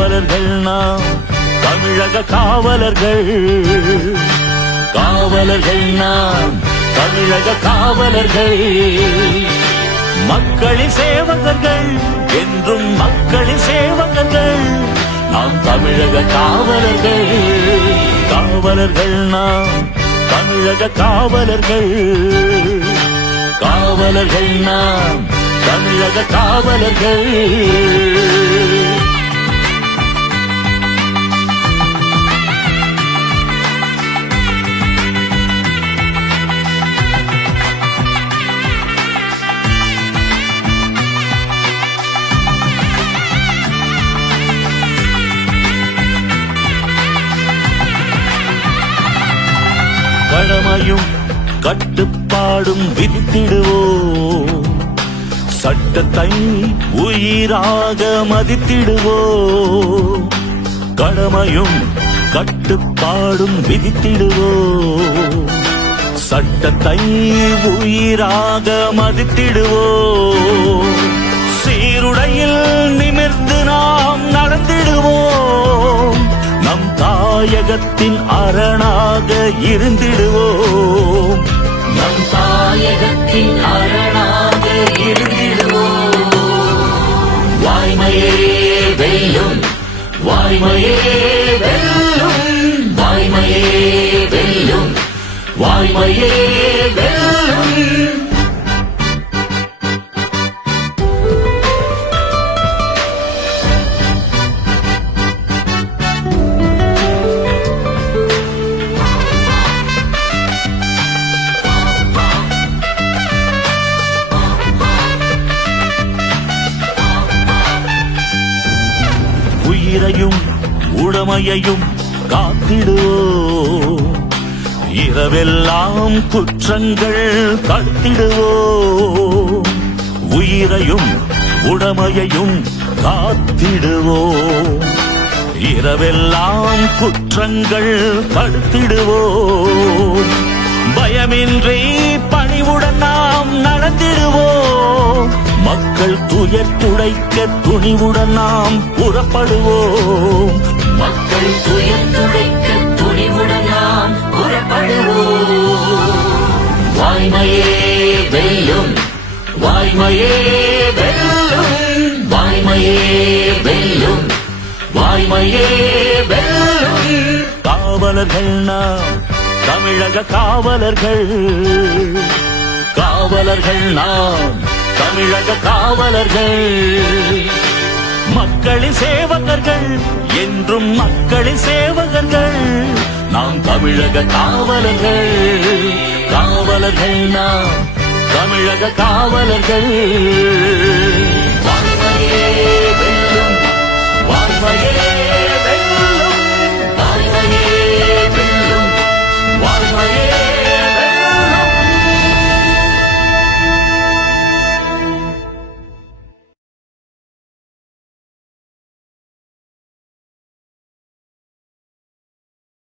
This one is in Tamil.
காவலர்கள் நாம் தமிழக காவலர்கள். காவலர்கள் நாம் தமிழக காவலர்கள். மக்களின் சேவகர்கள் என்றும் மக்களின் சேவகர்கள். நாம் தமிழக காவலர்கள். காவலர்கள் நாம் தமிழக காவலர்கள். காவலர்கள் நாம் தமிழக காவலர்கள். கடமையும் கட்டுப்பாடும் விதித்திடுவோம். சட்டத்தை உயிராக மதித்திடுவோம். கடமையும் கட்டுப்பாடும் விதித்திடுவோம். சட்டத்தை உயிராக மதித்திடுவோம். சீருடையில் நிமிர்ந்து நாம் நடந்திடுவோம். நம் தாயகத்தின் அரணாக இருந்திடுவோம். நம் தாயகத்தின் அரணாக இருந்திடுவோம். வாய்மையே வெல்லும், வாய்மையே வெல்லும், வாய்மையே வெல்லும், வாய்மையே வெல்லும். உயிரையும் உடமையையும் காத்திடுவோம். இரவெல்லாம் குற்றங்கள் தடுத்திடுவோம். உயிரையும் உடமையையும் காத்திடுவோம். இரவெல்லாம் குற்றங்கள் தடுத்திடுவோம். பயமின்றி பணிவுடன் நாம் நடந்திடுவோம். மக்கள் துயர் துடைக்க துணிவுடன் நாம் புறப்படுவோம். மக்கள் துயர் துடைக்க துணிவுடன் நாம் புறப்படுவோம். வாய்மையே வெல்லும், வாய்மையே வெல்லும், வாய்மையே வெல்லும், வாய்மையே வெல்லும். காவலர்கள் நாம் தமிழக காவலர்கள். காவலர்கள் நாம் தமிழக காவலர்கள். மக்களின் சேவகர்கள் என்றும் மக்களின் சேவகர்கள். நாம் தமிழக காவலர்கள். காவலர்கள் நாம் தமிழக காவலர்கள். வாய்மையே வெல்லும், வாய்மையே